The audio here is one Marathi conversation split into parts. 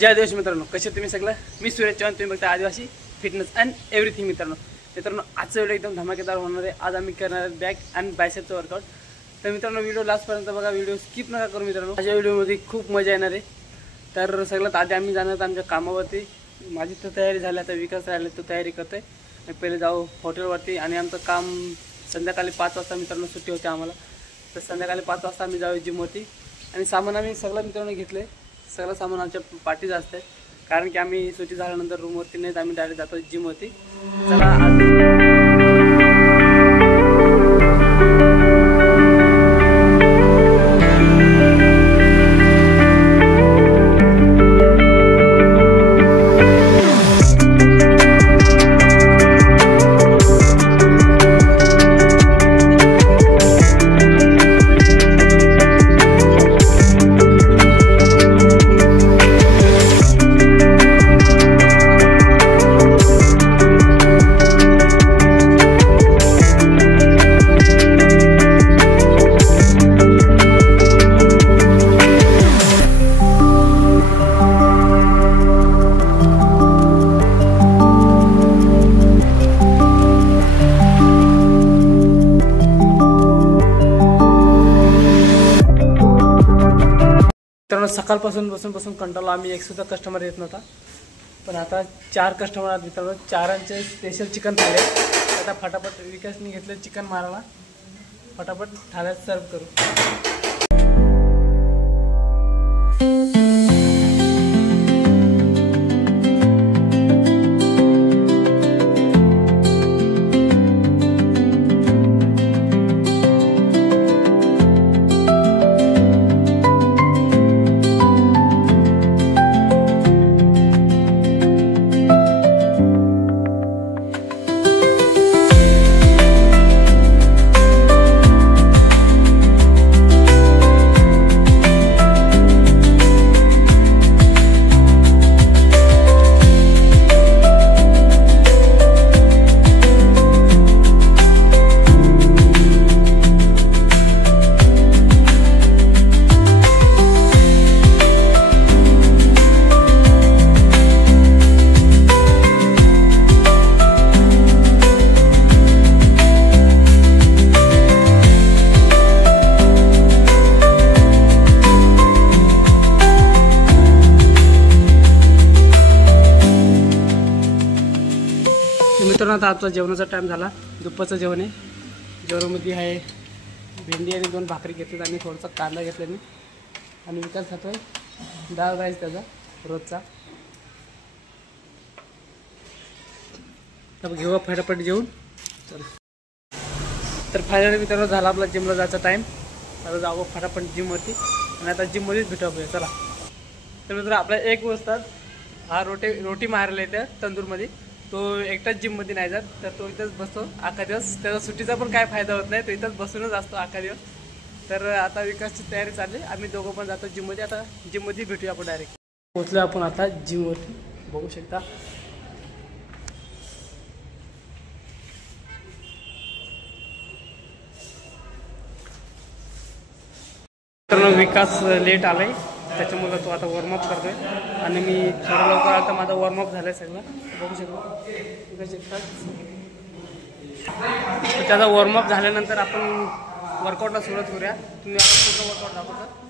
जय आदिवासी मित्रांनो, कसे तुम्ही सगळं? मी सूरज चव्हाण, तुम्ही बघता आदिवासी फिटनेस अँड एव्हरीथिंग. मित्रांनो आजचा व्हिडिओ एकदम धमाकेदार होणार आहे. आज आम्ही करणार आहे बॅक अँड बायसेपचं वर्कआउट. तर मित्रांनो व्हिडिओ लास्टपर्यंत बघा, व्हिडिओ स्किप नका करू मित्रांनो. माझ्या व्हिडिओमध्ये खूप मजा येणार आहे. तर सगळ्यात आधी आम्ही जाणार आमच्या कामावरती. माझी तर तयारी झाली, आता विकास राहिले तो तयारी करतोय. पहिले जाऊ हॉटेलवरती आणि आमचं काम संध्याकाळी 5 वाजता मित्रांनो सुट्टी होते आम्हाला. तर संध्याकाळी 5 वाजता आम्ही जाऊ जिमवरती. आणि सामान आम्ही सगळं मित्रांनो घेतलं. सगळं सामान आमच्या पाठीचं असतं, कारण की आम्ही सुट्टी झाल्यानंतर रूमवरती नाहीत, आम्ही डायरेक्ट जातो जिमवरती. चला सकाळपासून बसून कंटाळलो. आम्ही एक सुद्धा कस्टमर येत नव्हता, पण आता 4 कस्टमर आहेत मित्रांनो. 4चे स्पेशल चिकन थाळे. आता फटाफट विकासने घेतले चिकन मारायला, फटाफट थाळ्यात सर्व करू. मित्रांनो आता आमचा जेवणाचा टाईम झाला. दुपारचं जेवण आहे. जेवणामध्ये आहे भेंडी आणि 2 भाकरी घेतल्यात आणि थोडासा कांदा घेतला मी. आणि विकास खातोय डाळ राईस त्याचा रोजचा. तर घेऊ फटाफट जेवून. चल तर फायनली मित्रांनो झाला आपला जिमला जायचा टाईम. आता जाऊ फटाफट जिमवरती आणि आता जिममध्येच भेटू आपण. चला तर मित्रांनो आपल्या 1 वाजता हा रोटी मारायला येते तंदूरमध्ये. तो एकटाच जिममध्ये नाही जात, तर तो इथंच बसतो अख्खा दिवस. त्याचा सुट्टीचा पण काय फायदा होत नाही, तो इथंच बसूनच असतो अख्खा दिवस. तर आता विकासची तयारी चालली. आम्ही दोघं पण जातो जिममध्ये. आता जिममध्ये भेटूया आपण डायरेक्ट. पोहोचलो आपण आता जिमवरती, बघू शकता. तर विकास लेट आलाय, त्याच्यामुळे तो आता वॉर्मअप करतोय. आणि मी थोडं लवकर आता माझा वॉर्मअप झालाय सगळं, बघू शकता. त्याचा वॉर्मअप झाल्यानंतर आपण वर्कआउटला सुरुवात करूया. तुम्ही आता पूर्ण वर्कआउट दाखवता.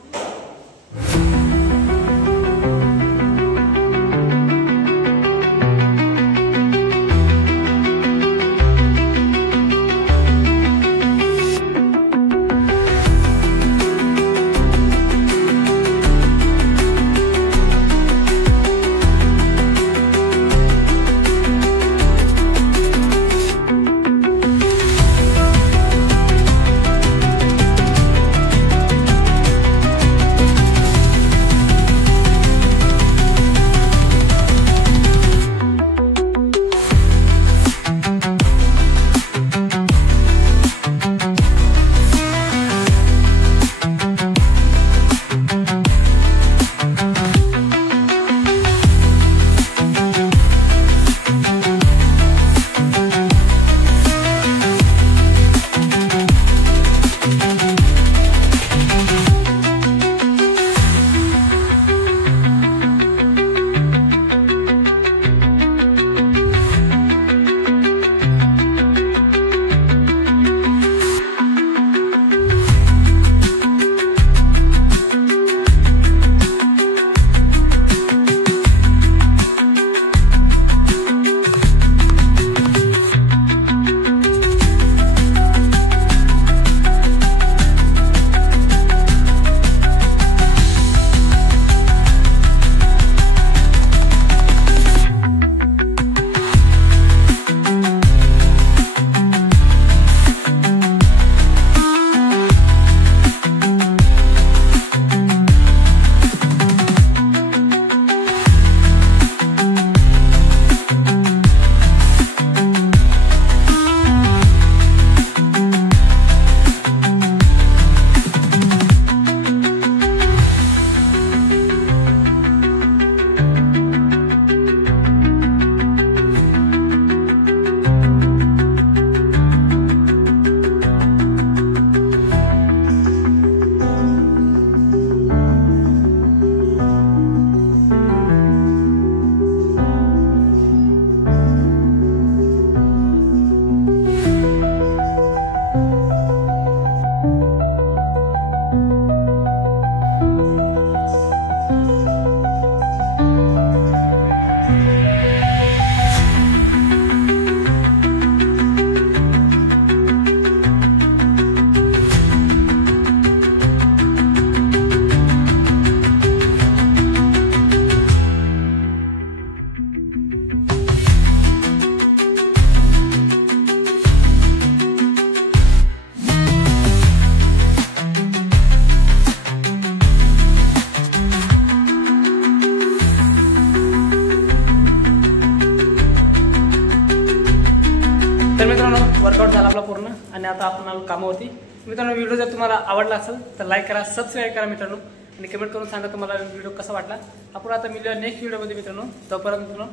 मित्रांनो वर्कआउट झाला आपला पूर्ण आणि आता आपण आलो कामावरती. मित्रांनो व्हिडिओ जर तुम्हाला आवडला असेल तर लाईक करा, सबस्क्राईब करा मित्रांनो आणि कमेंट करून सांगा तुम्हाला व्हिडिओ कसा वाटला. आपण आता मिळूया नेक्स्ट व्हिडिओमध्ये मित्रांनो. तोपर्यंत मित्रांनो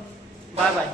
बाय बाय.